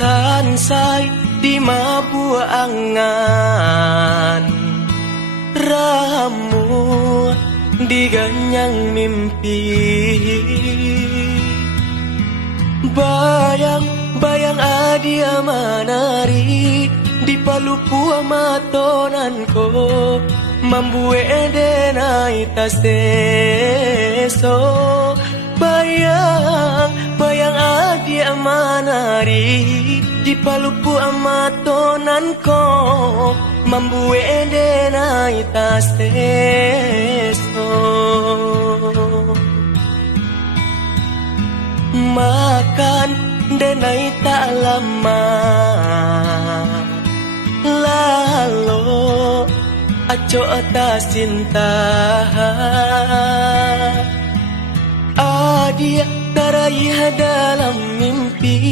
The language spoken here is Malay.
sansai di mabuangan, ramu diganyang mimpi. Bayang-bayang adia manari di palupu amatonanko, mambuende naitas deso. Bayang adia manari di palupu amatonanko, mambuende naitas deso. Makan denai tak lama, lalu aco atas cinta. Adia teraih dalam mimpi.